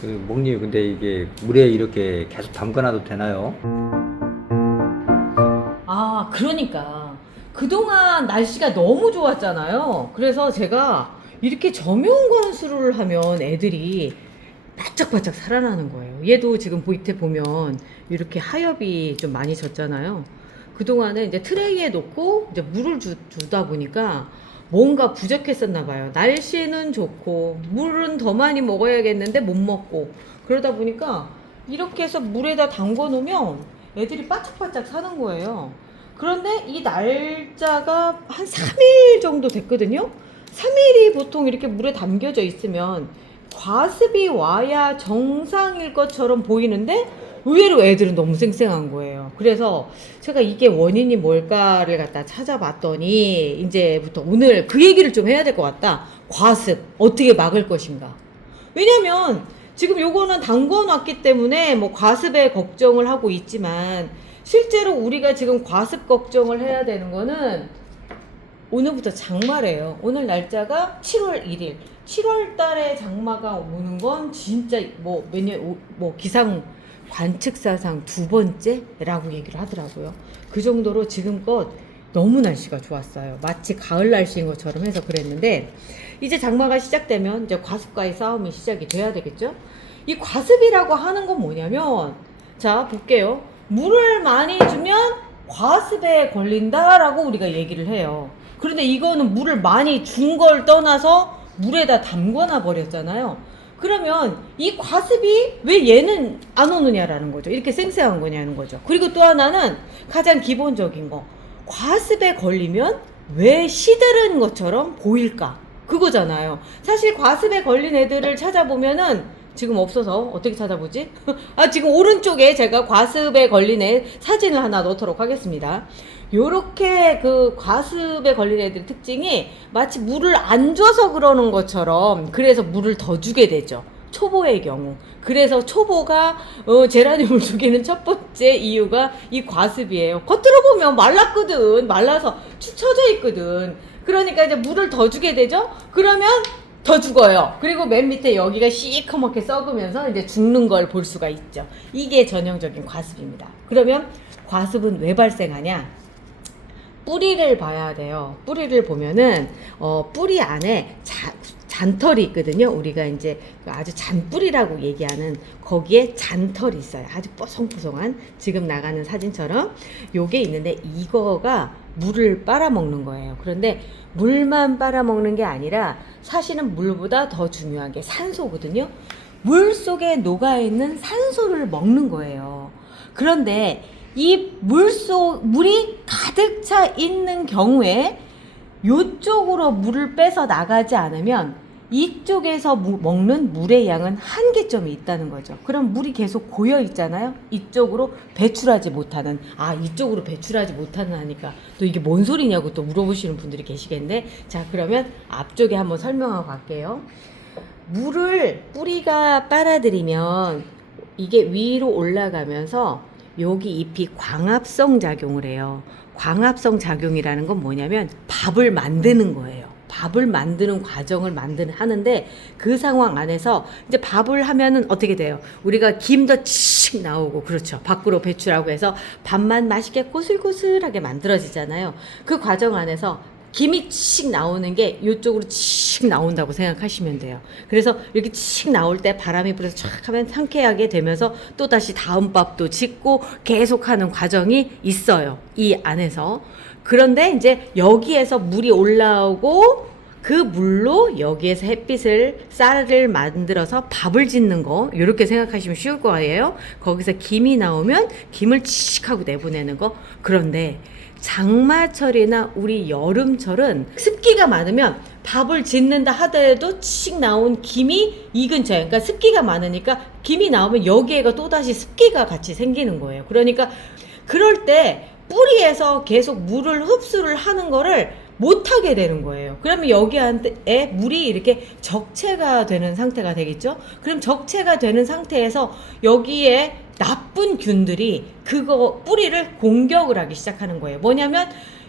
그 목님 근데 이게 물에 이렇게 계속 담가놔도 되나요? 아, 그러니까. 그동안 날씨가 너무 좋았잖아요. 그래서 제가 이렇게 저명관수를 하면 애들이 바짝바짝 살아나는 거예요. 얘도 지금 밑에 보면 이렇게 하엽이 좀 많이 졌잖아요. 그동안은 이제 트레이에 놓고 이제 물을 주다 보니까 뭔가 부족했었나 봐요. 날씨는 좋고 물은 더 많이 먹어야겠는데 못 먹고 그러다 보니까 이렇게 해서 물에다 담궈 놓으면 애들이 바짝바짝 사는 거예요. 그런데 이 날짜가 한 3일 정도 됐거든요. 3일이 보통 이렇게 물에 담겨져 있으면 과습이 와야 정상일 것처럼 보이는데 의외로 애들은 너무 쌩쌩한 거예요. 그래서 제가 이게 원인이 뭘까를 갖다 찾아봤더니 이제부터 오늘 그 얘기를 좀 해야 될 것 같다. 과습 어떻게 막을 것인가. 왜냐면 지금 요거는 담궈 놨기 때문에 뭐 과습에 걱정을 하고 있지만 실제로 우리가 지금 과습 걱정을 해야 되는 거는 오늘부터 장마래요. 오늘 날짜가 7월 1일. 7월 달에 장마가 오는 건 진짜 뭐 기상 관측사상 두 번째라고 얘기를 하더라고요. 그 정도로 지금껏 너무 날씨가 좋았어요. 마치 가을 날씨인 것처럼 해서 그랬는데 이제 장마가 시작되면 이제 과습과의 싸움이 시작이 돼야 되겠죠? 이 과습이라고 하는 건 뭐냐면 자, 볼게요. 물을 많이 주면 과습에 걸린다라고 우리가 얘기를 해요. 그런데 이거는 물을 많이 준 걸 떠나서 물에다 담궈놔 버렸잖아요. 그러면 이 과습이 왜 얘는 안 오느냐라는 거죠. 이렇게 쌩쌩한 거냐는 거죠. 그리고 또 하나는 가장 기본적인 거. 과습에 걸리면 왜 시드른 것처럼 보일까? 그거잖아요. 사실 과습에 걸린 애들을 찾아보면은 지금 없어서 어떻게 찾아보지? 아, 지금 오른쪽에 제가 과습에 걸린 애 사진을 하나 넣도록 하겠습니다. 요렇게 그 과습에 걸린 애들 특징이 마치 물을 안 줘서 그러는 것처럼 그래서 물을 더 주게 되죠. 초보의 경우. 그래서 초보가 제라늄을 죽이는 첫 번째 이유가 이 과습이에요. 겉으로 보면 말랐거든. 말라서 축 처져 있거든. 그러니까 이제 물을 더 주게 되죠. 그러면 더 죽어요. 그리고 맨 밑에 여기가 시커멓게 썩으면서 이제 죽는 걸 볼 수가 있죠. 이게 전형적인 과습입니다. 그러면 과습은 왜 발생하냐? 뿌리를 봐야 돼요. 뿌리를 보면은 뿌리 안에 잔털이 있거든요. 우리가 이제 아주 잔뿌리라고 얘기하는 거기에 잔털이 있어요. 아주 뽀송뽀송한 지금 나가는 사진처럼 요게 있는데 이거가 물을 빨아먹는 거예요. 그런데 물만 빨아먹는 게 아니라 사실은 물보다 더 중요한 게 산소거든요. 물 속에 녹아있는 산소를 먹는 거예요. 그런데 이 물이 가득 차 있는 경우에 이쪽으로 물을 빼서 나가지 않으면 이쪽에서 먹는 물의 양은 한계점이 있다는 거죠. 그럼 물이 계속 고여 있잖아요. 이쪽으로 배출하지 못하는, 이쪽으로 배출하지 못하는 하니까 또 이게 뭔 소리냐고 또 물어보시는 분들이 계시겠네. 자, 그러면 앞쪽에 한번 설명하고 갈게요. 물을 뿌리가 빨아들이면 이게 위로 올라가면서 여기 잎이 광합성 작용을 해요. 광합성 작용이라는 건 뭐냐면 밥을 만드는 거예요. 밥을 만드는 과정을 하는데 그 상황 안에서 이제 밥을 하면은 어떻게 돼요? 우리가 김도 칙 나오고 그렇죠. 밖으로 배출하고 해서 밥만 맛있게 고슬고슬하게 만들어지잖아요. 그 과정 안에서 김이 칙 나오는 게 이쪽으로 칙 나온다고 생각하시면 돼요. 그래서 이렇게 칙 나올 때 바람이 불어서 촥 하면 상쾌하게 되면서 또 다시 다음 밥도 짓고 계속하는 과정이 있어요. 이 안에서. 그런데 이제 여기에서 물이 올라오고 그 물로 여기에서 쌀을 만들어서 밥을 짓는 거 이렇게 생각하시면 쉬울 거예요. 거기서 김이 나오면 김을 칙 하고 내보내는 거. 그런데 장마철이나 우리 여름철은 습기가 많으면 밥을 짓는다 하더라도 칙 나온 김이 이 근처에, 그러니까 습기가 많으니까 김이 나오면 여기에가 또다시 습기가 같이 생기는 거예요. 그러니까 그럴 때 뿌리에서 계속 물을 흡수를 하는 거를 못하게 되는 거예요. 그러면 여기에 물이 이렇게 적체가 되는 상태가 되겠죠. 그럼 적체가 되는 상태에서 여기에 나쁜 균들이 그거 뿌리를 공격을 하기 시작하는 거예요. 뭐냐면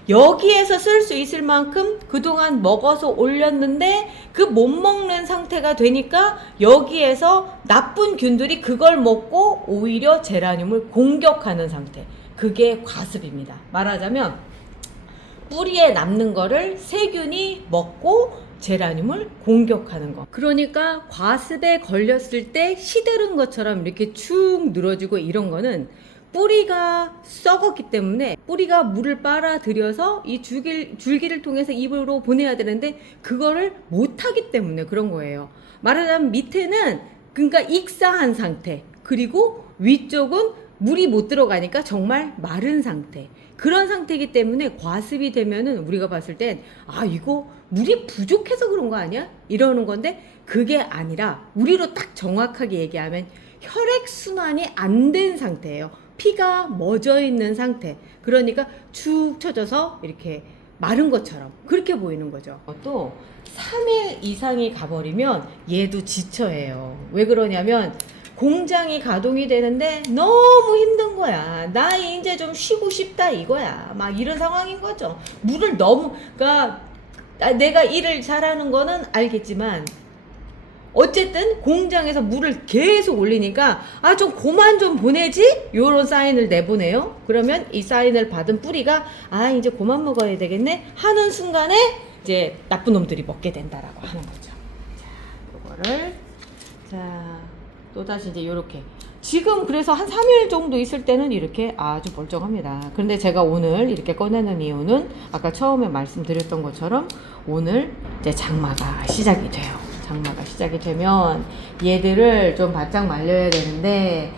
여기에서 쓸 수 있을 만큼 그동안 먹어서 올렸는데 그 못 먹는 상태가 되니까 여기에서 나쁜 균들이 그걸 먹고 오히려 제라늄을 공격하는 상태. 그게 과습입니다. 말하자면 뿌리에 남는 거를 세균이 먹고 제라늄을 공격하는 거. 그러니까 과습에 걸렸을 때 시드른 것처럼 이렇게 축 늘어지고 이런 거는 뿌리가 썩었기 때문에 뿌리가 물을 빨아들여서 이 줄기를 통해서 입으로 보내야 되는데 그거를 못하기 때문에 그런 거예요. 말하자면 밑에는 그러니까 익사한 상태, 그리고 위쪽은 물이 못 들어가니까 정말 마른 상태. 그런 상태이기 때문에 과습이 되면은 우리가 봤을 땐 아, 이거 물이 부족해서 그런 거 아니야? 이러는 건데 그게 아니라 우리로 딱 정확하게 얘기하면 혈액순환이 안 된 상태예요. 피가 멎어 있는 상태. 그러니까 축 처져서 이렇게 마른 것처럼 그렇게 보이는 거죠. 또 3일 이상이 가버리면 얘도 지쳐해요. 왜 그러냐면 공장이 가동이 되는데 너무 힘든 거야. 나 이제 좀 쉬고 싶다 이거야. 막 이런 상황인 거죠. 물을 너무, 그러니까 내가 일을 잘하는 거는 알겠지만 어쨌든 공장에서 물을 계속 올리니까 아, 좀 그만 좀 보내지? 요런 사인을 내보내요. 그러면 이 사인을 받은 뿌리가 아, 이제 그만 먹어야 되겠네 하는 순간에 이제 나쁜 놈들이 먹게 된다라고 하는 거죠. 자, 요거를 또다시 이제 요렇게 지금 그래서 한 3일 정도 있을 때는 이렇게 아주 멀쩡합니다. 그런데 제가 오늘 이렇게 꺼내는 이유는 아까 처음에 말씀드렸던 것처럼 오늘 이제 장마가 시작이 돼요. 장마가 시작이 되면 얘들을 좀 바짝 말려야 되는데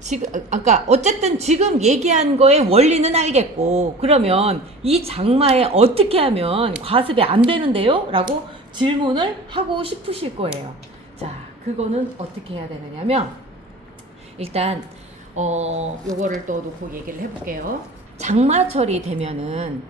지금 아까 어쨌든 지금 얘기한 거의 원리는 알겠고 그러면 이 장마에 어떻게 하면 과습이 안 되는데요? 라고 질문을 하고 싶으실 거예요. 자, 그거는 어떻게 해야 되느냐면 일단 요거를 또 놓고 얘기를 해볼게요. 장마철이 되면은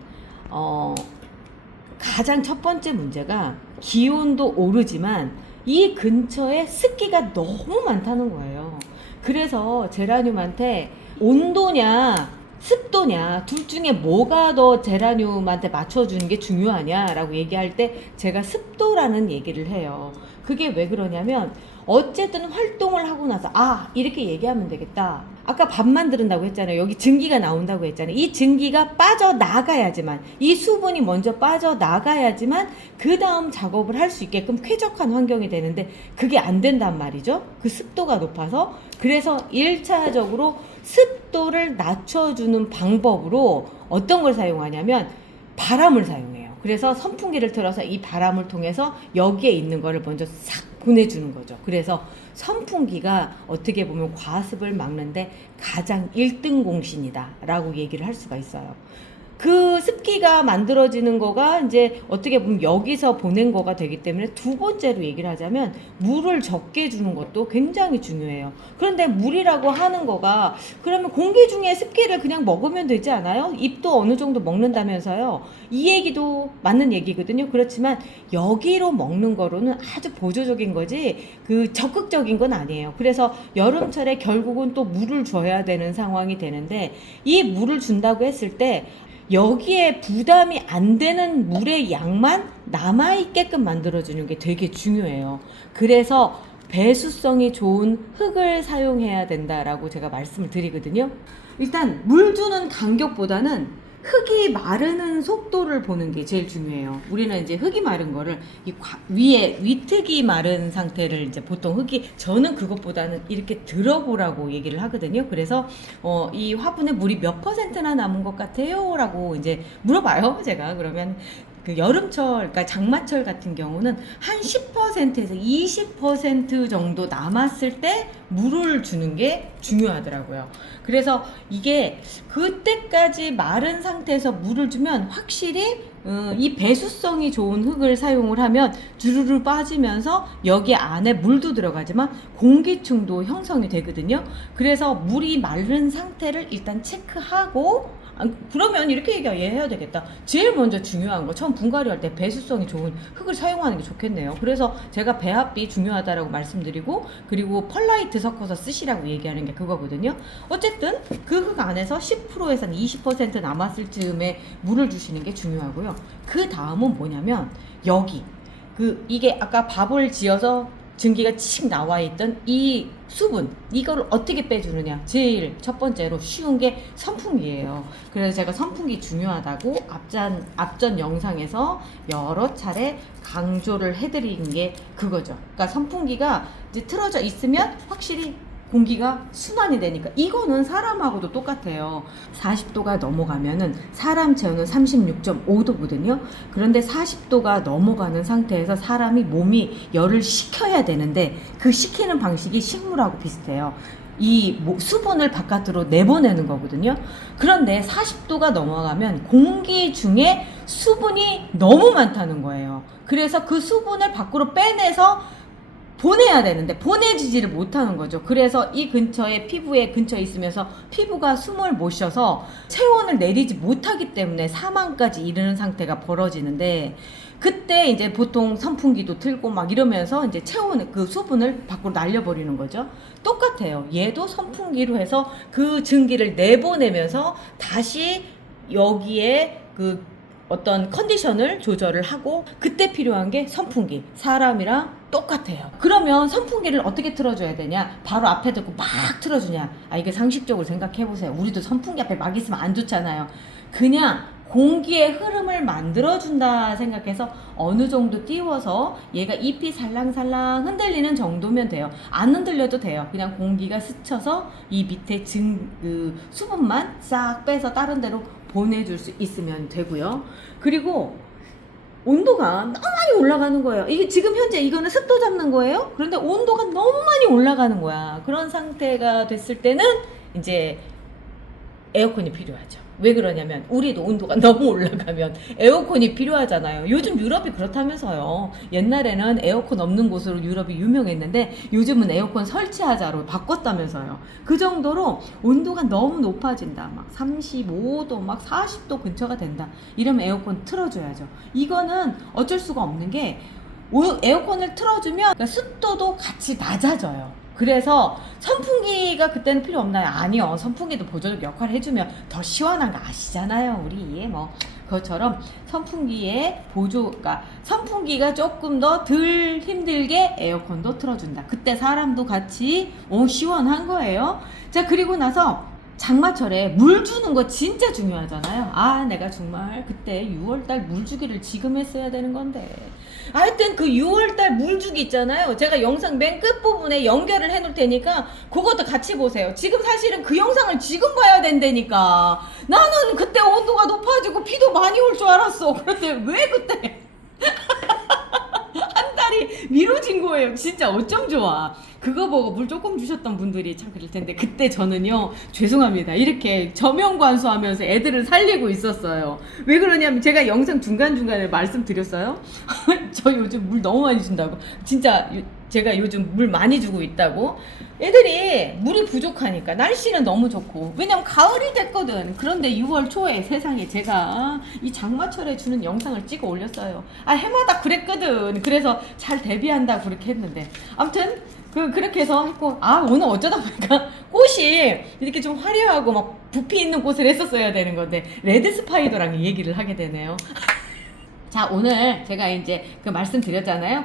가장 첫 번째 문제가 기온도 오르지만 이 근처에 습기가 너무 많다는 거예요. 그래서 제라늄한테 온도냐 습도냐 둘 중에 뭐가 더 제라늄한테 맞춰주는 게 중요하냐 라고 얘기할 때 제가 습도라는 얘기를 해요. 그게 왜 그러냐면 어쨌든 활동을 하고 나서 아, 이렇게 얘기하면 되겠다. 아까 밥 만드는다고 했잖아요. 여기 증기가 나온다고 했잖아요. 이 증기가 빠져나가야지만, 이 수분이 먼저 빠져나가야지만 그 다음 작업을 할 수 있게끔 쾌적한 환경이 되는데 그게 안 된단 말이죠. 그 습도가 높아서. 그래서 1차적으로 습도를 낮춰주는 방법으로 어떤 걸 사용하냐면 바람을 사용해요. 그래서 선풍기를 틀어서 이 바람을 통해서 여기에 있는 거를 먼저 싹 보내주는 거죠. 그래서 선풍기가 어떻게 보면 과습을 막는데 가장 1등 공신이다 라고 얘기를 할 수가 있어요. 그 습기가 만들어지는 거가 이제 어떻게 보면 여기서 보낸 거가 되기 때문에 두 번째로 얘기를 하자면 물을 적게 주는 것도 굉장히 중요해요. 그런데 물이라고 하는 거가 그러면 공기 중에 습기를 그냥 먹으면 되지 않아요? 잎도 어느 정도 먹는다면서요. 이 얘기도 맞는 얘기거든요. 그렇지만 여기로 먹는 거로는 아주 보조적인 거지 그 적극적인 건 아니에요. 그래서 여름철에 결국은 또 물을 줘야 되는 상황이 되는데 이 물을 준다고 했을 때 여기에 부담이 안 되는 물의 양만 남아있게끔 만들어주는 게 되게 중요해요. 그래서 배수성이 좋은 흙을 사용해야 된다라고 제가 말씀을 드리거든요. 일단 물 주는 간격보다는 흙이 마르는 속도를 보는 게 제일 중요해요. 우리는 이제 흙이 마른 거를 위에 위특이 마른 상태를 이제 보통 흙이 저는 그것보다는 이렇게 들어보라고 얘기를 하거든요. 그래서 이 화분에 물이 몇 %나 남은 것 같아요? 라고 이제 물어봐요. 제가 그러면 그 여름철, 그러니까 장마철 같은 경우는 한 10%에서 20% 정도 남았을 때 물을 주는 게 중요하더라고요. 그래서 이게 그때까지 마른 상태에서 물을 주면 확실히 이 배수성이 좋은 흙을 사용을 하면 주르르 빠지면서 여기 안에 물도 들어가지만 공기층도 형성이 되거든요. 그래서 물이 마른 상태를 일단 체크하고, 그러면 이렇게 얘기해야 되겠다. 제일 먼저 중요한 거, 처음 분갈이 할 때 배수성이 좋은 흙을 사용하는 게 좋겠네요. 그래서 제가 배합비 중요하다라고 말씀드리고, 그리고 펄라이트 섞어서 쓰시라고 얘기하는 게 그거거든요. 어쨌든 그 흙 안에서 10%에서 20% 남았을 즈음에 물을 주시는 게 중요하고요. 그 다음은 뭐냐면 여기 이게 아까 밥을 지어서 증기가 칙 나와 있던 이 수분, 이거를 어떻게 빼주느냐. 제일 첫 번째로 쉬운 게 선풍기예요. 그래서 제가 선풍기 중요하다고 앞전 영상에서 여러 차례 강조를 해드린 게 그거죠. 그러니까 선풍기가 이제 틀어져 있으면 확실히 공기가 순환이 되니까. 이거는 사람하고도 똑같아요. 40도가 넘어가면은 사람 체온은 36.5도거든요. 그런데 40도가 넘어가는 상태에서 사람이 몸이 열을 식혀야 되는데 그 식히는 방식이 식물하고 비슷해요. 이 수분을 바깥으로 내보내는 거거든요. 그런데 40도가 넘어가면 공기 중에 수분이 너무 많다는 거예요. 그래서 그 수분을 밖으로 빼내서 보내야 되는데 보내지지를 못하는 거죠. 그래서 이 근처에 피부에 근처에 있으면서 피부가 숨을 못 쉬어서 체온을 내리지 못하기 때문에 사망까지 이르는 상태가 벌어지는데, 그때 이제 보통 선풍기도 틀고 막 이러면서 이제 체온 그 수분을 밖으로 날려버리는 거죠. 똑같아요. 얘도 선풍기로 해서 그 증기를 내보내면서 다시 여기에 그 어떤 컨디션을 조절을 하고, 그때 필요한 게 선풍기. 사람이랑 똑같아요. 그러면 선풍기를 어떻게 틀어줘야 되냐? 바로 앞에 두고 막 틀어주냐? 이게 상식적으로 생각해 보세요. 우리도 선풍기 앞에 막 있으면 안 좋잖아요. 그냥 공기의 흐름을 만들어준다 생각해서 어느 정도 띄워서 얘가 잎이 살랑살랑 흔들리는 정도면 돼요. 안 흔들려도 돼요. 그냥 공기가 스쳐서 이 밑에 수분만 싹 빼서 다른 데로 보내줄 수 있으면 되고요. 그리고 온도가 너무 많이 올라가는 거예요. 이게 지금 현재 이거는 습도 잡는 거예요. 그런데 온도가 너무 많이 올라가는 거야. 그런 상태가 됐을 때는 이제 에어컨이 필요하죠. 왜 그러냐면 우리도 온도가 너무 올라가면 에어컨이 필요하잖아요. 요즘 유럽이 그렇다면서요. 옛날에는 에어컨 없는 곳으로 유럽이 유명했는데 요즘은 에어컨 설치하자로 바꿨다면서요. 그 정도로 온도가 너무 높아진다. 막 35도 막 40도 근처가 된다. 이러면 에어컨 틀어줘야죠. 이거는 어쩔 수가 없는 게 에어컨을 틀어주면 습도도 같이 낮아져요. 그래서 선풍기가 그때는 필요 없나요? 아니요. 선풍기도 보조적 역할을 해주면 더 시원한 거 아시잖아요. 우리 뭐 그것처럼 선풍기의 보조가, 선풍기가 조금 더 덜 힘들게 에어컨도 틀어준다. 그때 사람도 같이 시원한 거예요. 자, 그리고 나서 장마철에 물 주는 거 진짜 중요하잖아요. 내가 정말 그때 6월달 물 주기를 지금 했어야 되는 건데. 하여튼 그 6월달 물 주기 있잖아요. 제가 영상 맨 끝부분에 연결을 해놓을 테니까 그것도 같이 보세요. 지금 사실은 그 영상을 지금 봐야 된다니까. 나는 그때 온도가 높아지고 비도 많이 올 줄 알았어. 그런데 왜 그때 한 달이 미뤄진 거예요. 진짜 어쩜 좋아. 그거 보고 물 조금 주셨던 분들이 참 그럴 텐데, 그때 저는요, 죄송합니다. 이렇게 저명관수하면서 애들을 살리고 있었어요. 왜 그러냐면 제가 영상 중간중간에 말씀드렸어요. 저 요즘 물 너무 많이 준다고. 진짜 제가 요즘 물 많이 주고 있다고. 애들이 물이 부족하니까. 날씨는 너무 좋고, 왜냐면 가을이 됐거든. 그런데 6월 초에 세상에 제가 이 장마철에 주는 영상을 찍어 올렸어요. 해마다 그랬거든. 그래서 잘 대비한다 그렇게 했는데, 아무튼 그렇게 해서 했고, 오늘 어쩌다 보니까 꽃이 이렇게 좀 화려하고 막 부피 있는 꽃을 했었어야 되는 건데 레드 스파이더랑 얘기를 하게 되네요. 자, 오늘 제가 이제 말씀드렸잖아요.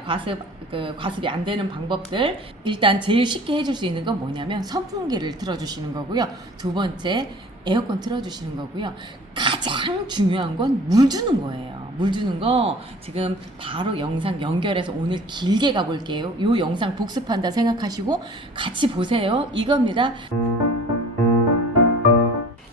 과습이 안 되는 방법들. 일단 제일 쉽게 해줄 수 있는 건 뭐냐면 선풍기를 틀어주시는 거고요. 두 번째, 에어컨 틀어주시는 거고요. 가장 중요한 건 물 주는 거예요. 물 주는 거 지금 바로 영상 연결해서 오늘 길게 가볼게요. 이 영상 복습한다 생각하시고 같이 보세요. 이겁니다.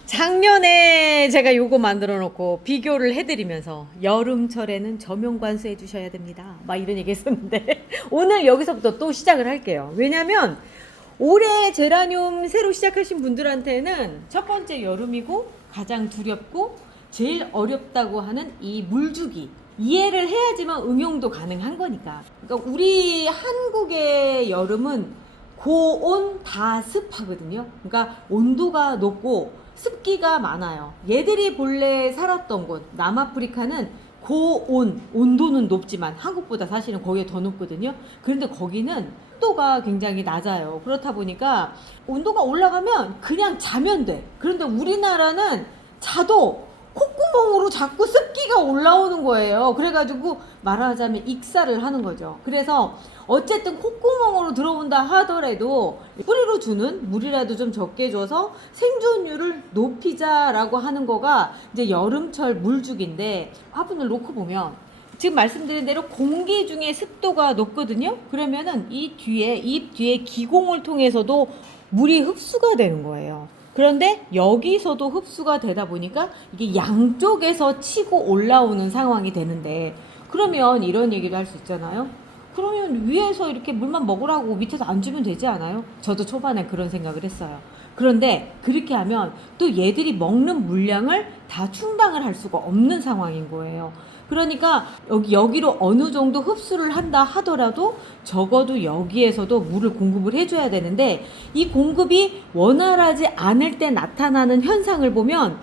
작년에 제가 요거 만들어 놓고 비교를 해드리면서 여름철에는 저명관수 해주셔야 됩니다. 막 이런 얘기 했었는데 오늘 여기서부터 또 시작을 할게요. 왜냐면 올해 제라늄 새로 시작하신 분들한테는 첫 번째 여름이고 가장 두렵고 제일 어렵다고 하는 이 물주기. 이해를 해야지만 응용도 가능한 거니까. 그러니까 우리 한국의 여름은 고온 다습하거든요. 그러니까 온도가 높고 습기가 많아요. 얘들이 본래 살았던 곳, 남아프리카는 고온, 온도는 높지만 한국보다 사실은 거기에 더 높거든요. 그런데 거기는 습도가 굉장히 낮아요. 그렇다 보니까 온도가 올라가면 그냥 자면 돼. 그런데 우리나라는 자도 콧구멍으로 자꾸 습기가 올라오는 거예요. 그래가지고 말하자면 익사를 하는 거죠. 그래서 어쨌든 콧구멍으로 들어온다 하더라도 뿌리로 주는 물이라도 좀 적게 줘서 생존율을 높이자라고 하는 거가 이제 여름철 물주기인데, 화분을 놓고 보면 지금 말씀드린 대로 공기 중에 습도가 높거든요. 그러면은 이 뒤에, 잎 뒤에 기공을 통해서도 물이 흡수가 되는 거예요. 그런데 여기서도 흡수가 되다 보니까 이게 양쪽에서 치고 올라오는 상황이 되는데, 그러면 이런 얘기를 할 수 있잖아요. 그러면 위에서 이렇게 물만 먹으라고 밑에서 안 주면 되지 않아요? 저도 초반에 그런 생각을 했어요. 그런데 그렇게 하면 또 얘들이 먹는 물량을 다 충당을 할 수가 없는 상황인 거예요. 그러니까 여기로 어느 정도 흡수를 한다 하더라도 적어도 여기에서도 물을 공급을 해줘야 되는데, 이 공급이 원활하지 않을 때 나타나는 현상을 보면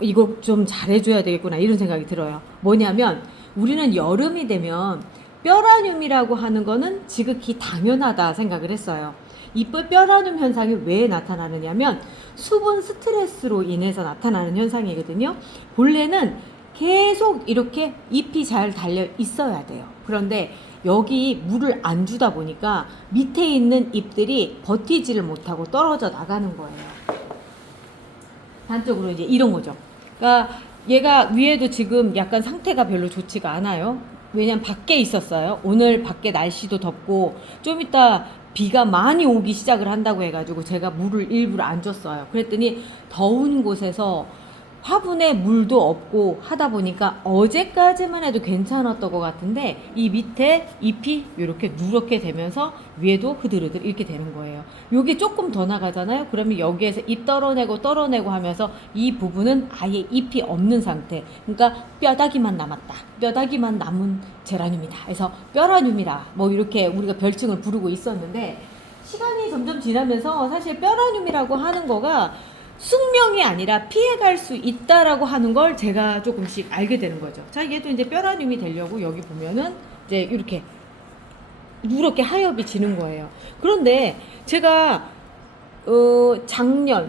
이거 좀 잘해줘야 되겠구나 이런 생각이 들어요. 뭐냐면 우리는 여름이 되면 뼈라늄이라고 하는 거는 지극히 당연하다 생각을 했어요. 이 뼈라늄 현상이 왜 나타나느냐면 수분 스트레스로 인해서 나타나는 현상이거든요. 본래는 계속 이렇게 잎이 잘 달려 있어야 돼요. 그런데 여기 물을 안 주다 보니까 밑에 있는 잎들이 버티지를 못하고 떨어져 나가는 거예요. 단적으로 이제 이런 거죠. 그러니까 얘가 위에도 지금 약간 상태가 별로 좋지가 않아요. 왜냐면 밖에 있었어요. 오늘 밖에 날씨도 덥고 좀 이따 비가 많이 오기 시작을 한다고 해가지고 제가 물을 일부러 안 줬어요. 그랬더니 더운 곳에서 화분에 물도 없고 하다 보니까 어제까지만 해도 괜찮았던 것 같은데 이 밑에 잎이 이렇게 누렇게 되면서 위에도 흐드르들 이렇게 되는 거예요. 요게 조금 더 나가잖아요. 그러면 여기에서 잎 떨어내고 하면서 이 부분은 아예 잎이 없는 상태. 그러니까 뼈다귀만 남았다. 뼈다귀만 남은 제라늄이다. 그래서 뼈라늄이라 뭐 이렇게 우리가 별칭을 부르고 있었는데, 시간이 점점 지나면서 사실 뼈라늄이라고 하는 거가 숙명이 아니라 피해갈 수 있다라고 하는 걸 제가 조금씩 알게 되는 거죠. 자, 얘도 이제 뼈라늄이 되려고 여기 보면은 이제 이렇게 누렇게 하엽이 지는 거예요. 그런데 제가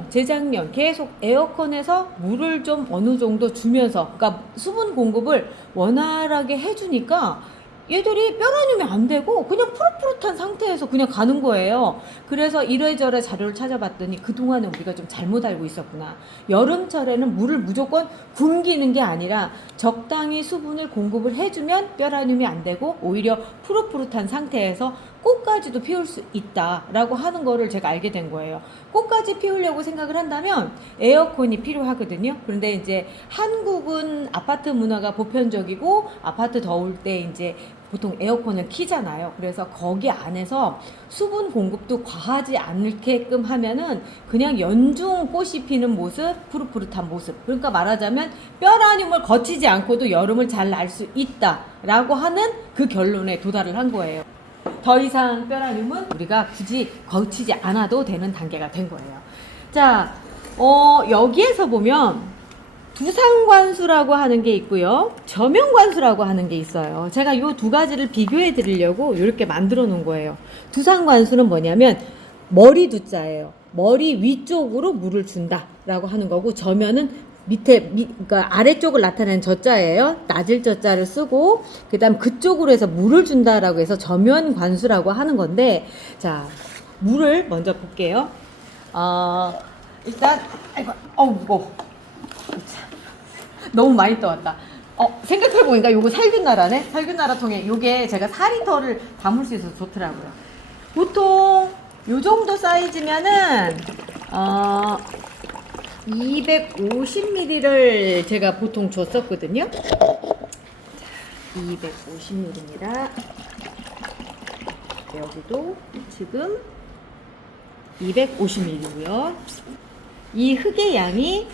재작년 계속 에어컨에서 물을 좀 어느 정도 주면서, 그러니까 수분 공급을 원활하게 해주니까 얘들이 뼈라늄이 안 되고 그냥 푸릇푸릇한 상태에서 그냥 가는 거예요. 그래서 이래저래 자료를 찾아봤더니 그동안에 우리가 좀 잘못 알고 있었구나. 여름철에는 물을 무조건 굶기는 게 아니라 적당히 수분을 공급을 해주면 뼈라늄이 안 되고 오히려 푸릇푸릇한 상태에서 꽃까지도 피울 수 있다라고 하는 거를 제가 알게 된 거예요. 꽃까지 피우려고 생각을 한다면 에어컨이 필요하거든요. 그런데 이제 한국은 아파트 문화가 보편적이고 아파트 더울 때 이제 보통 에어컨을 키잖아요. 그래서 거기 안에서 수분 공급도 과하지 않게끔 하면은 그냥 연중 꽃이 피는 모습, 푸릇푸릇한 모습. 그러니까 말하자면 뼈라늄을 거치지 않고도 여름을 잘 날 수 있다라고 하는 그 결론에 도달을 한 거예요. 더 이상 뼈라늄은 우리가 굳이 거치지 않아도 되는 단계가 된 거예요. 자, 여기에서 보면 두상관수라고 하는 게 있고요, 저명관수라고 하는 게 있어요. 제가 이 두 가지를 비교해 드리려고 이렇게 만들어 놓은 거예요. 두상관수는 뭐냐면 머리 두자예요. 머리 위쪽으로 물을 준다라고 하는 거고, 저면은 그러니까 아래쪽을 나타내는 저자예요. 낮을 저자를 쓰고 그다음 그쪽으로 해서 물을 준다라고 해서 저면관수라고 하는 건데, 자, 물을 먼저 볼게요. 일단 무거워. 너무 많이 떠왔다. 생각해보니까 요거 살균나라네. 살균나라 통에 요게 제가 4리터를 담을 수 있어서 좋더라고요. 보통 요 정도 사이즈면은 250ml를 제가 보통 줬었거든요. 자, 250ml입니다. 여기도 지금 250ml고요. 이 흙의 양이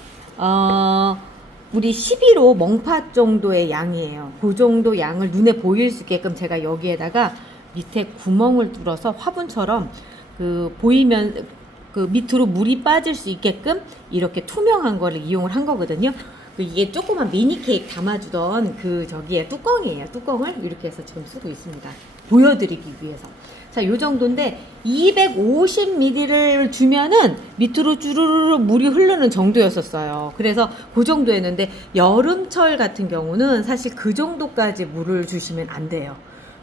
우리 11호 멍팥 정도의 양이에요. 그 정도 양을 눈에 보일 수 있게끔 제가 여기에다가 밑에 구멍을 뚫어서 화분처럼 그 보이면 그 밑으로 물이 빠질 수 있게끔 이렇게 투명한 거를 이용을 한 거거든요. 이게 조그만 미니 케이크 담아주던 그 저기에 뚜껑이에요. 뚜껑을 이렇게 해서 지금 쓰고 있습니다. 보여드리기 위해서. 자, 요 정도인데 250ml를 주면은 밑으로 쭈루루루 물이 흐르는 정도였었어요. 그래서 그 정도였는데 여름철 같은 경우는 사실 그 정도까지 물을 주시면 안 돼요.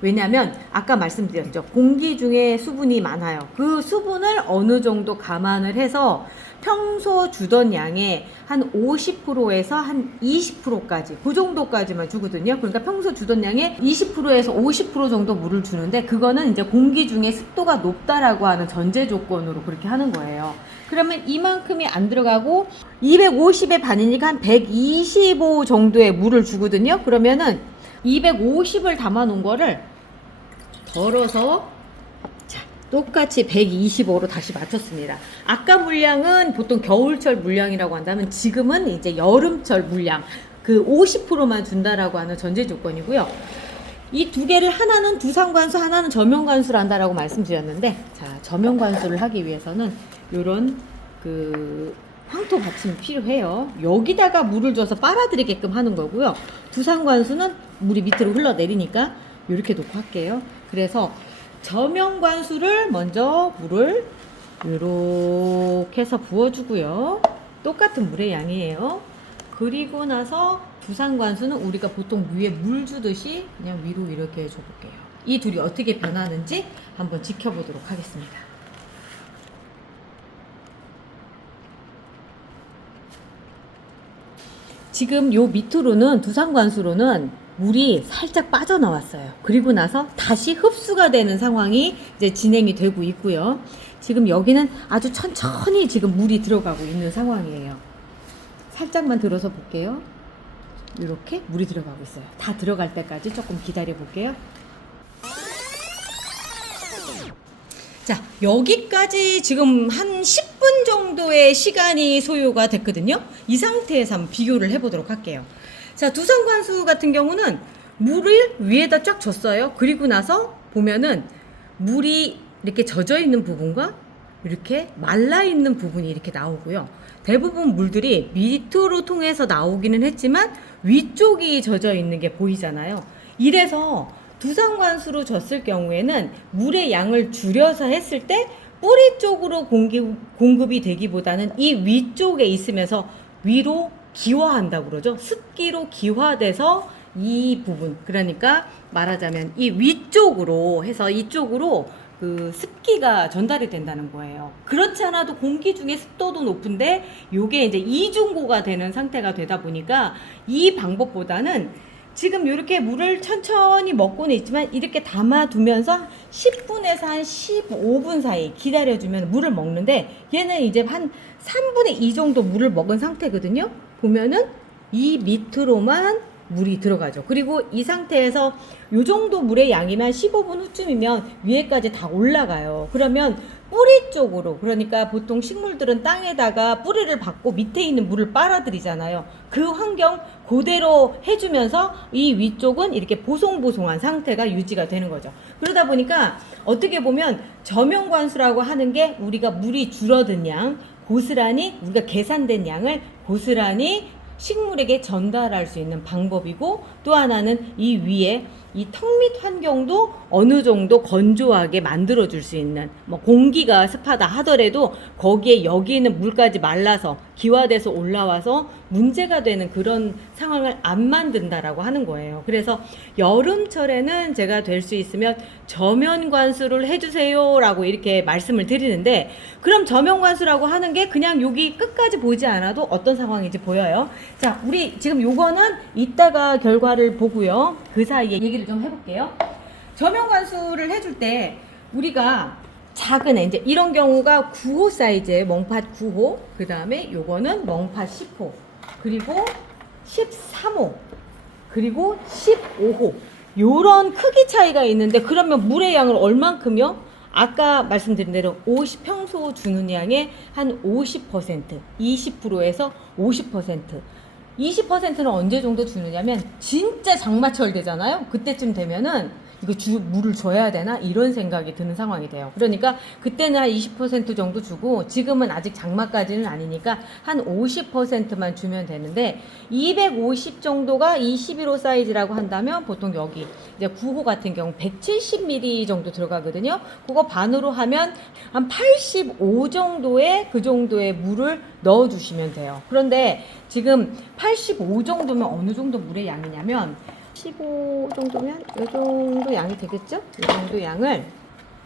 왜냐하면 아까 말씀드렸죠. 공기 중에 수분이 많아요. 그 수분을 어느 정도 감안을 해서 평소 주던 양의 한 50%에서 한 20%까지 그 정도까지만 주거든요. 그러니까 평소 주던 양의 20%에서 50% 정도 물을 주는데 그거는 이제 공기 중에 습도가 높다라고 하는 전제 조건으로 그렇게 하는 거예요. 그러면 이만큼이 안 들어가고 250의 반이니까 한 125 정도의 물을 주거든요. 그러면은 250을 담아 놓은 거를 덜어서 자, 똑같이 125로 다시 맞췄습니다. 아까 물량은 보통 겨울철 물량이라고 한다면 지금은 이제 여름철 물량 그 50%만 준다라고 하는 전제 조건이고요. 이 두 개를 하나는 두상관수 하나는 저면관수를 한다라고 말씀드렸는데 자, 저면관수를 하기 위해서는 요런 그 황토 받침이 필요해요. 여기다가 물을 줘서 빨아들이게끔 하는 거고요. 두상관수는 물이 밑으로 흘러내리니까 이렇게 놓고 할게요. 그래서 저면관수를 먼저 물을 이렇게 해서 부어주고요. 똑같은 물의 양이에요. 그리고 나서 두상관수는 우리가 보통 위에 물 주듯이 그냥 위로 이렇게 줘볼게요. 이 둘이 어떻게 변하는지 한번 지켜보도록 하겠습니다. 지금 요 밑으로는 두상관수로는 물이 살짝 빠져나왔어요. 그리고 나서 다시 흡수가 되는 상황이 이제 진행이 되고 있고요. 지금 여기는 아주 천천히 지금 물이 들어가고 있는 상황이에요. 살짝만 들어서 볼게요. 이렇게 물이 들어가고 있어요. 다 들어갈 때까지 조금 기다려 볼게요. 자, 여기까지 지금 한 10분 정도의 시간이 소요가 됐거든요. 이 상태에서 한번 비교를 해보도록 할게요. 자, 두상관수 같은 경우는 물을 위에다 쫙 줬어요. 그리고 나서 보면은 물이 이렇게 젖어 있는 부분과 이렇게 말라 있는 부분이 이렇게 나오고요. 대부분 물들이 밑으로 통해서 나오기는 했지만 위쪽이 젖어 있는 게 보이잖아요. 이래서 두상관수로 줬을 경우에는 물의 양을 줄여서 했을 때 뿌리 쪽으로 공급이 되기보다는 이 위쪽에 있으면서 위로 기화한다고 그러죠. 습기로 기화돼서 이 부분, 그러니까 말하자면 이 위쪽으로 해서 이쪽으로 그 습기가 전달이 된다는 거예요. 그렇지 않아도 공기 중에 습도도 높은데 요게 이제 이중고가 되는 상태가 되다 보니까 이 방법보다는 지금 이렇게 물을 천천히 먹고는 있지만 이렇게 담아두면서 10분에서 한 15분 사이 기다려주면 물을 먹는데 얘는 이제 한 3분의 2 정도 물을 먹은 상태거든요. 보면은 이 밑으로만 물이 들어가죠. 그리고 이 상태에서 요 정도 물의 양이면 15분 후쯤이면 위에까지 다 올라가요. 그러면 뿌리 쪽으로, 그러니까 보통 식물들은 땅에다가 뿌리를 받고 밑에 있는 물을 빨아들이잖아요. 그 환경 그대로 해주면서 이 위쪽은 이렇게 보송보송한 상태가 유지가 되는 거죠. 그러다 보니까 어떻게 보면 저면관수라고 하는 게 우리가 물이 줄어든 양, 고스란히 우리가 계산된 양을 고스란히 식물에게 전달할 수 있는 방법이고, 또 하나는 이 위에 이 턱 밑 환경도 어느 정도 건조하게 만들어 줄 수 있는, 뭐 공기가 습하다 하더라도 거기에 여기 있는 물까지 말라서 기화돼서 올라와서 문제가 되는 그런 상황을 안 만든다라고 하는 거예요. 그래서 여름철에는 제가 될 수 있으면 저면관수를 해주세요 라고 이렇게 말씀을 드리는데, 그럼 저면관수라고 하는 게 그냥 여기 끝까지 보지 않아도 어떤 상황인지 보여요. 자, 우리 지금 요거는 이따가 결과를 보고요. 그 사이에 얘기를 좀 해볼게요. 저면관수를 해줄 때 우리가 작은 애, 이제 이런 경우가 9호 사이즈의 멍팥 9호, 그 다음에 요거는 멍팥 10호, 그리고 13호, 그리고 15호, 요런 크기 차이가 있는데, 그러면 물의 양을 얼만큼요? 아까 말씀드린 대로 평소 주는 양의 한 50%, 20%에서 50%. 20%는 언제 정도 주느냐면 진짜 장마철 되잖아요. 그때쯤 되면은 이거 물을 줘야 되나 이런 생각이 드는 상황이 돼요. 그러니까 그때는 한 20% 정도 주고 지금은 아직 장마까지는 아니니까 한 50%만 주면 되는데 250 정도가 21호 사이즈라고 한다면 보통 여기 이제 9호 같은 경우 170ml 정도 들어가거든요. 그거 반으로 하면 한 85 정도의 그 정도의 물을 넣어 주시면 돼요. 그런데 지금 85 정도면 어느 정도 물의 양이냐면 15 정도면 이 정도 양이 되겠죠? 이 정도 양을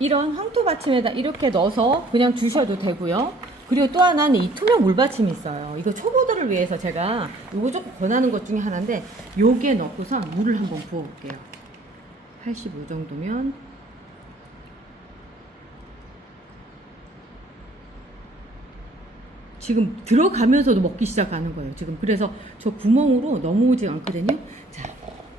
이런 황토 받침에다 이렇게 넣어서 그냥 주셔도 되고요. 그리고 또 하나는 이 투명 물받침이 있어요. 이거 초보들을 위해서 제가 요거 조금 권하는 것 중에 하나인데 요게 넣고서 물을 한번 부어 볼게요. 85 정도면 지금 들어가면서도 먹기 시작하는 거예요. 지금 그래서 저 구멍으로 넘어오지 않거든요. 자,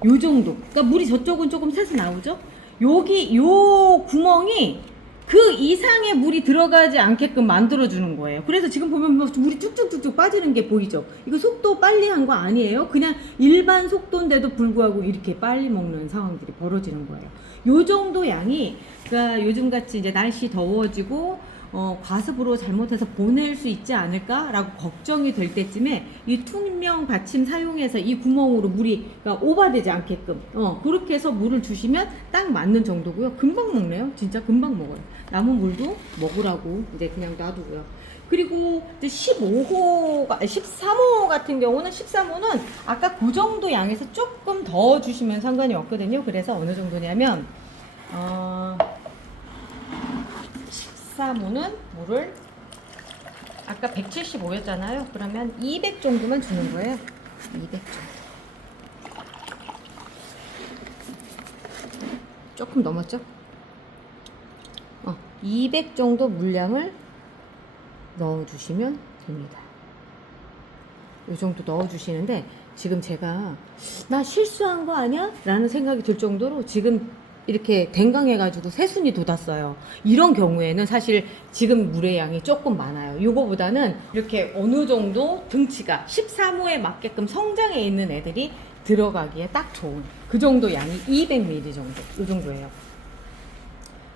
요 정도. 그러니까 물이 저쪽은 조금 새서 나오죠. 여기 요 구멍이 그 이상의 물이 들어가지 않게끔 만들어 주는 거예요. 그래서 지금 보면 물이 쭉쭉쭉쭉 빠지는 게 보이죠. 이거 속도 빨리 한 거 아니에요. 그냥 일반 속도인데도 불구하고 이렇게 빨리 먹는 상황들이 벌어지는 거예요. 요 정도 양이 그러니까 요즘 같이 이제 날씨 더워지고 과습으로 잘못해서 보낼 수 있지 않을까라고 걱정이 될 때쯤에 이 투명 받침 사용해서 이 구멍으로 물이 그러니까 오버되지 않게끔 그렇게 해서 물을 주시면 딱 맞는 정도고요. 금방 먹네요. 진짜 금방 먹어요. 남은 물도 먹으라고 이제 그냥 놔두고요. 그리고 이제 15호가 13호 같은 경우는 13호는 아까 그 정도 양에서 조금 더 주시면 상관이 없거든요. 그래서 어느 정도냐면 13호는 물을 아까 175였잖아요. 그러면 200 정도만 주는 거예요. 200 정도. 조금 넘었죠? 200 정도 물량을 넣어주시면 됩니다. 이 정도 넣어주시는데 지금 제가 나 실수한 거 아니야? 라는 생각이 들 정도로 지금 이렇게 댕강해가지고 새순이 돋았어요. 이런 경우에는 사실 지금 물의 양이 조금 많아요. 이거보다는 이렇게 어느 정도 등치가 13호에 맞게끔 성장해 있는 애들이 들어가기에 딱 좋은 그 정도 양이 200ml 정도, 이 정도예요.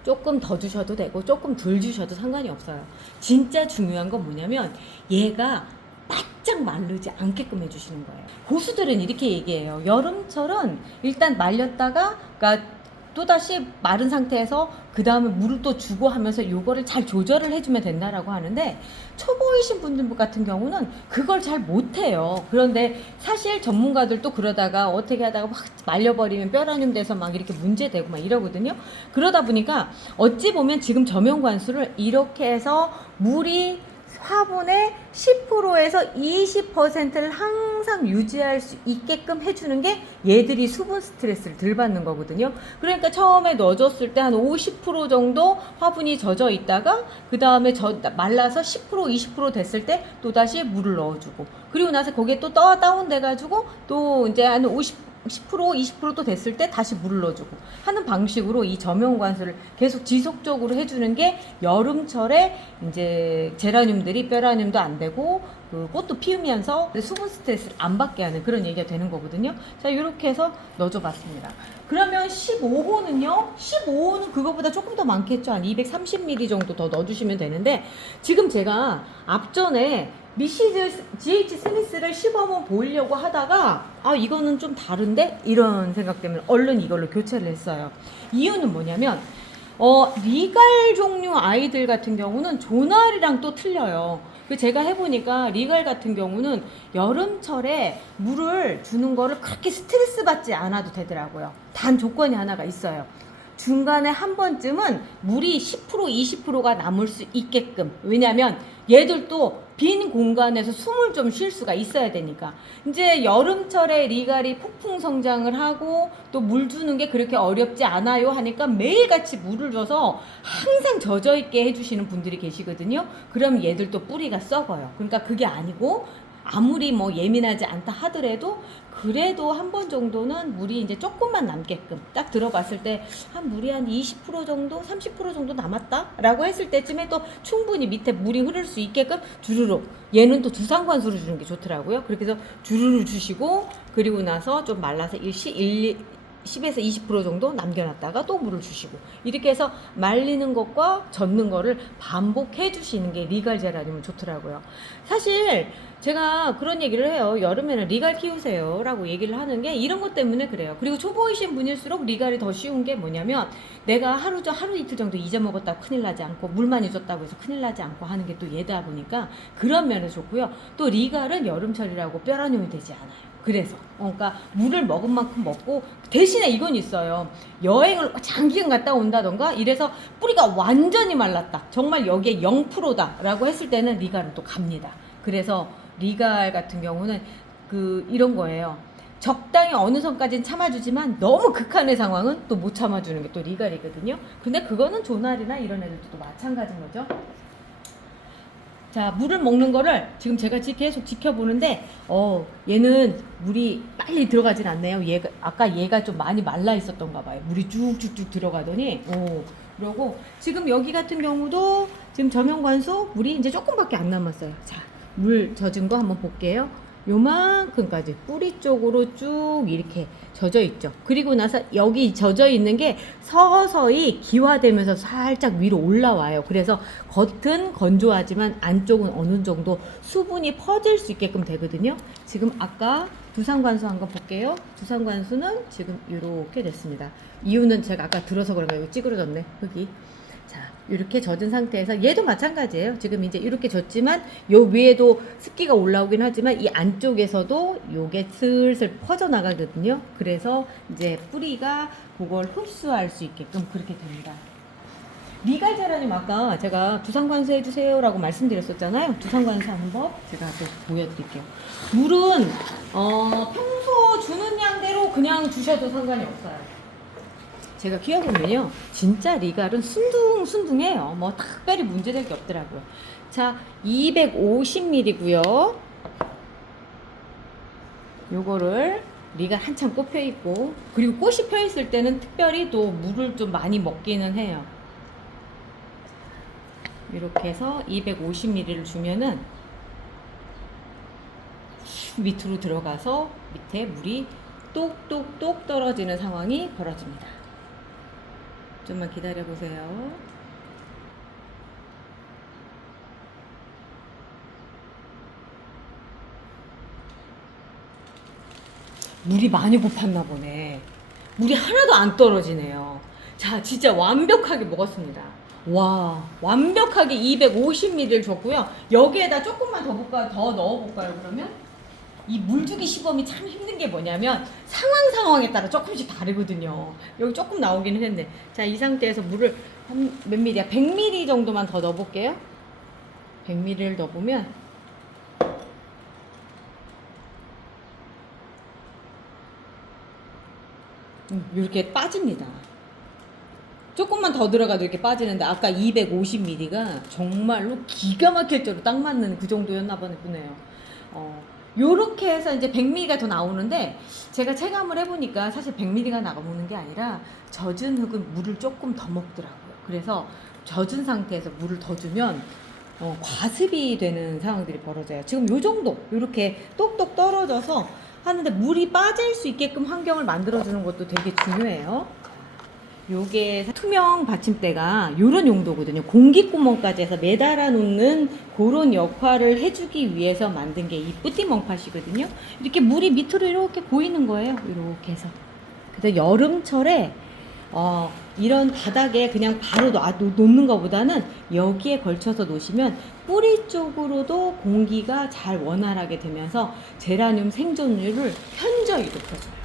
조금 더 주셔도 되고 조금 덜 주셔도 상관이 없어요. 진짜 중요한 건 뭐냐면 얘가 바짝 마르지 않게끔 해주시는 거예요. 고수들은 이렇게 얘기해요. 여름철은 일단 말렸다가 그러니까 또다시 마른 상태에서 그 다음에 물을 또 주고 하면서 요거를 잘 조절을 해주면 된다라고 하는데 초보이신 분들 같은 경우는 그걸 잘 못해요. 그런데 사실 전문가들도 그러다가 어떻게 하다가 막 말려버리면 뼈라늄 돼서 막 이렇게 문제되고 막 이러거든요. 그러다 보니까 어찌 보면 지금 저면관수를 이렇게 해서 물이 화분의 10%에서 20%를 항상 유지할 수 있게끔 해주는 게 얘들이 수분 스트레스를 덜 받는 거거든요. 그러니까 처음에 넣어줬을 때 한 50% 정도 화분이 젖어 있다가 그 다음에 말라서 10% 20% 됐을 때 또다시 물을 넣어주고 그리고 나서 거기에 또 다운돼가지고 또 이제 한 10% 20%또 됐을 때 다시 물을 넣어주고 하는 방식으로 이 저면관수를 계속 지속적으로 해주는 게 여름철에 이제 제라늄들이 뼈라늄도 안 되고 그 꽃도 피우면서 수분 스트레스를 안 받게 하는 그런 얘기가 되는 거거든요. 자, 이렇게 해서 넣어줘 봤습니다. 그러면 15호는요? 15호는 그거보다 조금 더 많겠죠. 한 230ml 정도 더 넣어주시면 되는데 지금 제가 앞전에 미시즈 GH 스미스를 시범을 보이려고 하다가 이거는 좀 다른데? 이런 생각 때문에 얼른 이걸로 교체를 했어요. 이유는 뭐냐면 리갈 종류 아이들 같은 경우는 조날이랑 또 틀려요. 제가 해보니까 리갈 같은 경우는 여름철에 물을 주는 거를 그렇게 스트레스 받지 않아도 되더라고요. 단 조건이 하나가 있어요. 중간에 한 번쯤은 물이 10% 20%가 남을 수 있게끔. 왜냐면 얘들도 빈 공간에서 숨을 좀 쉴 수가 있어야 되니까. 이제 여름철에 리갈이 폭풍 성장을 하고 또 물 주는 게 그렇게 어렵지 않아요 하니까 매일같이 물을 줘서 항상 젖어 있게 해주시는 분들이 계시거든요. 그럼 얘들 또 뿌리가 썩어요. 그러니까 그게 아니고 아무리 뭐 예민하지 않다 하더라도 그래도 한 번 정도는 물이 이제 조금만 남게끔 딱 들어봤을 때 한 물이 한 20% 정도, 30% 정도 남았다라고 했을 때쯤에 또 충분히 밑에 물이 흐를 수 있게끔 주르륵, 얘는 또 두상관수로 주는 게 좋더라고요. 그렇게 해서 주르륵 주시고 그리고 나서 좀 말라서 10에서 20% 정도 남겨놨다가 또 물을 주시고 이렇게 해서 말리는 것과 젓는 거를 반복해 주시는 게 리갈 제라늄은 좋더라고요. 사실 제가 그런 얘기를 해요. 여름에는 리갈 키우세요 라고 얘기를 하는 게 이런 것 때문에 그래요. 그리고 초보이신 분일수록 리갈이 더 쉬운 게 뭐냐면 내가 하루 이틀 정도 잊어먹었다고 큰일 나지 않고 물만 잊었다고 해서 큰일 나지 않고 하는 게 또 얘다 보니까 그런 면에서 좋고요. 또 리갈은 여름철이라고 뼈라뇽이 되지 않아요. 그래서 그러니까 물을 먹은 만큼 먹고 대신에 이건 있어요. 여행을 장기간 갔다 온다던가 이래서 뿌리가 완전히 말랐다. 정말 여기에 0%다 라고 했을 때는 리갈은 또 갑니다. 그래서 리갈 같은 경우는 이런 거예요. 적당히 어느 선까지는 참아주지만 너무 극한의 상황은 또 못 참아주는 게 또 리갈이거든요. 근데 그거는 조날이나 이런 애들도 또 마찬가지인 거죠. 자, 물을 먹는 거를 지금 제가 계속 지켜보는데 얘는 물이 빨리 들어가진 않네요. 아까 얘가 좀 많이 말라 있었던가 봐요. 물이 쭉쭉쭉 들어가더니 그러고 지금 여기 같은 경우도 지금 저면관수 물이 이제 조금밖에 안 남았어요. 자, 물 젖은 거 한번 볼게요. 요만큼까지 뿌리 쪽으로 쭉 이렇게 젖어 있죠. 그리고 나서 여기 젖어 있는 게 서서히 기화되면서 살짝 위로 올라와요. 그래서 겉은 건조하지만 안쪽은 어느 정도 수분이 퍼질 수 있게끔 되거든요. 지금 아까 두상관수 한번 볼게요. 두상관수는 지금 이렇게 됐습니다. 이유는 제가 아까 들어서 그런가 이거 찌그러졌네, 흙이. 자, 이렇게 젖은 상태에서 얘도 마찬가지예요. 지금 이제 이렇게 젖지만 요 위에도 습기가 올라오긴 하지만 이 안쪽에서도 요게 슬슬 퍼져나가거든요. 그래서 이제 뿌리가 그걸 흡수할 수 있게끔 그렇게 됩니다. 리갈 제라늄 아까 제가 두상관수 해주세요 라고 말씀드렸었잖아요. 두상관수 하는 법 제가 또 보여드릴게요. 물은 평소 주는 양대로 그냥 주셔도 상관이 없어요. 제가 키워보면요 진짜 리갈은 순둥순둥해요. 뭐 특별히 문제될 게 없더라고요. 자, 250ml고요 요거를 리갈 한참 꽃 펴있고 그리고 꽃이 펴있을 때는 특별히 또 물을 좀 많이 먹기는 해요. 이렇게 해서 250ml를 주면은 밑으로 들어가서 밑에 물이 똑똑똑 떨어지는 상황이 벌어집니다. 좀만 기다려 보세요. 물이 많이 고팠나 보네. 물이 하나도 안 떨어지네요. 자, 진짜 완벽하게 먹었습니다. 와, 완벽하게 250ml를 줬고요. 여기에다 조금만 더 넣어볼까요, 그러면? 이 물주기 시범이 참 힘든 게 뭐냐면 상황에 따라 조금씩 다르거든요. 여기 조금 나오기는 했는데 자, 이 상태에서 물을 한 몇 미리야? 100ml 정도만 더 넣어볼게요. 100ml를 넣어보면 이렇게 빠집니다. 조금만 더 들어가도 이렇게 빠지는데 아까 250ml가 정말로 기가 막힐 대로 딱 맞는 그 정도였나 보네요. 요렇게 해서 이제 100ml가 더 나오는데 제가 체감을 해보니까 사실 100ml가 나오는 게 아니라 젖은 흙은 물을 조금 더 먹더라고요. 그래서 젖은 상태에서 물을 더 주면 과습이 되는 상황들이 벌어져요. 지금 요 정도 요렇게 똑똑 떨어져서 하는데 물이 빠질 수 있게끔 환경을 만들어주는 것도 되게 중요해요. 요게 투명 받침대가 요런 용도거든요. 공기구멍까지 해서 매달아 놓는 그런 역할을 해주기 위해서 만든 게 이 뿌띠멍팟이거든요. 이렇게 물이 밑으로 이렇게 고이는 거예요. 이렇게 해서. 그래서 여름철에 이런 바닥에 그냥 바로 놓는 것보다는 여기에 걸쳐서 놓으시면 뿌리 쪽으로도 공기가 잘 원활하게 되면서 제라늄 생존율을 현저히 높여줘요.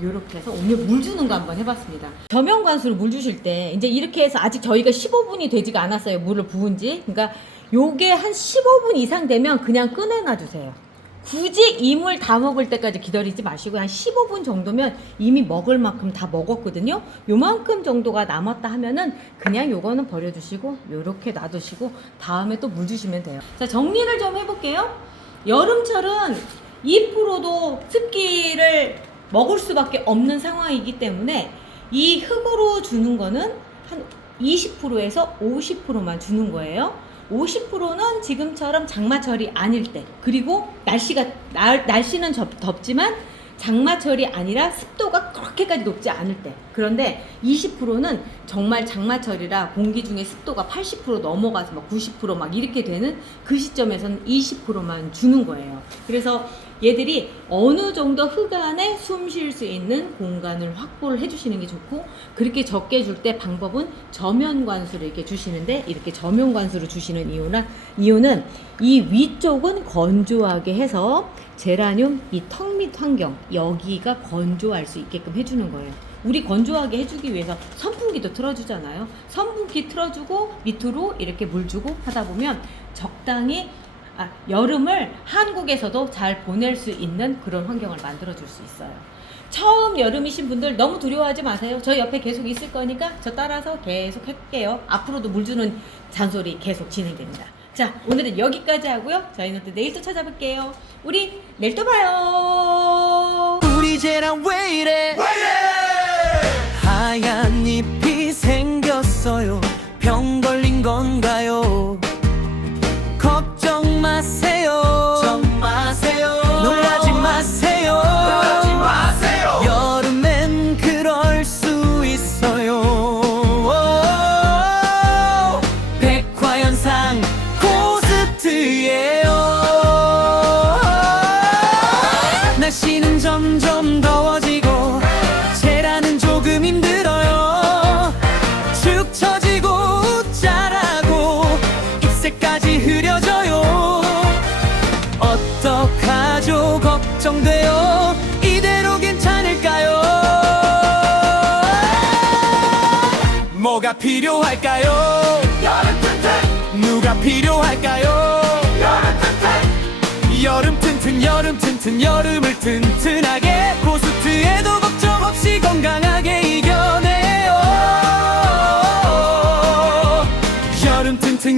이렇게 해서 오늘 물 주는 거 한번 해봤습니다. 저면관수로 물 주실 때 이제 이렇게 해서 아직 저희가 15분이 되지가 않았어요. 물을 부은지. 그러니까 요게 한 15분 이상 되면 그냥 꺼내놔 주세요. 굳이 이 물 다 먹을 때까지 기다리지 마시고 한 15분 정도면 이미 먹을 만큼 다 먹었거든요. 요만큼 정도가 남았다 하면은 그냥 요거는 버려주시고 요렇게 놔두시고 다음에 또 물 주시면 돼요. 자, 정리를 좀 해볼게요. 여름철은 2%도 습기를 먹을 수밖에 없는 상황이기 때문에 이 흙으로 주는 거는 한 20%에서 50%만 주는 거예요. 50%는 지금처럼 장마철이 아닐 때, 그리고 날씨는 덥지만 장마철이 아니라 습도가 그렇게까지 높지 않을 때. 그런데 20%는 정말 장마철이라 공기 중에 습도가 80% 넘어가서 막 90% 이렇게 되는 그 시점에서는 20%만 주는 거예요. 그래서 얘들이 어느 정도 흙 안에 숨 쉴 수 있는 공간을 확보를 해주시는 게 좋고, 그렇게 적게 줄 때 방법은 저면관수를 이렇게 주시는데, 이렇게 저면관수로 주시는 이유는 이 위쪽은 건조하게 해서 제라늄 이 턱 밑 환경, 여기가 건조할 수 있게끔 해주는 거예요. 우리 건조하게 해주기 위해서 선풍기도 틀어주잖아요. 선풍기 틀어주고 밑으로 이렇게 물 주고 하다 보면 적당히 여름을 한국에서도 잘 보낼 수 있는 그런 환경을 만들어 줄 수 있어요. 처음 여름이신 분들 너무 두려워하지 마세요. 저 옆에 계속 있을 거니까 저 따라서 계속 할게요. 앞으로도 물 주는 잔소리 계속 진행됩니다. 자, 오늘은 여기까지 하고요. 저희는 또 내일 또 찾아뵐게요. 우리 내일 또 봐요. 우리 쟤랑 왜 이래 하얀 잎이 생겼어요. 병 걸린 건가요? 걱정 마세요. 놀라지 마세요. 여름엔 그럴 수 있어요. 백화현상 호스트예요. 날씨는 점점 더워지고 쟤라는 조금 힘들어요. 축 처지고 자라고 잎새까지 흐려져요. 어떡하죠? 걱정돼요. 이대로 괜찮을까요? 뭐가 필요할까요? 누가 필요할까요? 여름 튼튼 여름을 튼튼하게 고스트에도 걱정 없이 건강하게 이겨내요.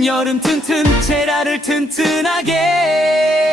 여름 튼튼 쟤라를 튼튼하게